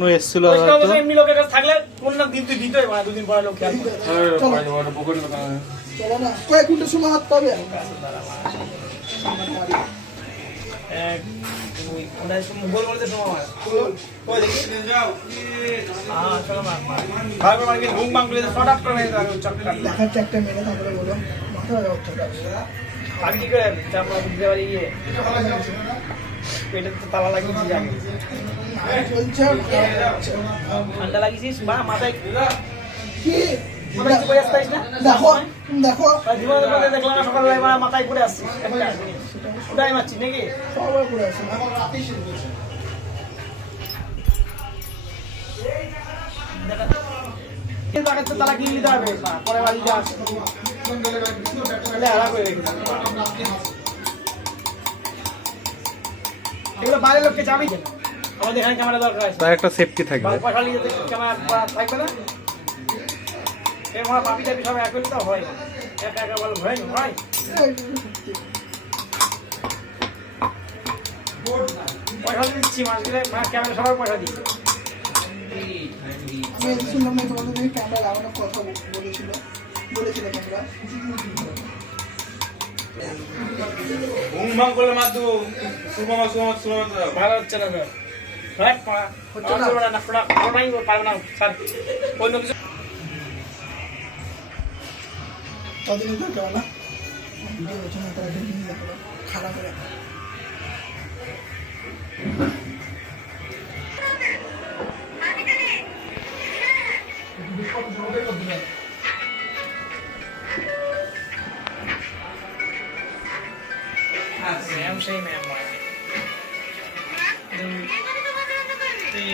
কোনো এসেছিল এমনি লোকের কাছে থাকলে কোন না দিন তুই দিতই মানে দুদিন পরে লোক খেয়াল করে। চলো। না কয়েক সময় হাত পাবে। এক, দুই, গোল বলতে তোমার আমার। ওই দেখি। আহ, চলো মার, মার। ভালো মার, কিন্তু ঘুম শর্ট আউট করে দাও, মেরে তারপরে বলো। মাথা কি করে চাপড়া বুঝতে পারি? পেটে তো তালা লাগিয়েছি আগে। চলছে আর খারাপ হচ্ছে। ঠান্ডা লাগিয়েছিস? বা মাথায় কি? মাথায় কিছু পরে আসতে পারিস না? দেখো দেখো। তা জীবনের মধ্যে দেখলাম না সকালবেলা মাথায় পড়ে আসছিস ওটাই মারছিস নাকি? সবাই করে আছে কিন্তু তাকে কিনে নিতে হবে। পরে বাড়ি। যাস তাহলে আলাদা করে রেখে দিবি। এগুলো বাইরের লোককে যাবি কেন? আমাদের এখানে ক্যামেরা দরকার আছে। তার একটা সেফটি থাকবে। নিয়ে যেতে ক্যামেরা থাকবে না এর মনে পাপি টাপি সব এক তো হয়। একা একা বল হয় না হয় পয়সা দিচ্ছি মাস গেলে ক্যামেরা সবার পয়সা দিচ্ছি আমি শুনলাম তোমাদের তুমি ক্যামেরা লাগানোর কথা বল- বলেছিল বলেছিল ক্যামেরা ঘুম ভাঙ করলে মাধ্যম সুমামা সুমামা সুমামা ভালো হচ্ছে না স্যার হ্যাঁ পড়া సేమ్ సేమ్ అమ్మా ఇది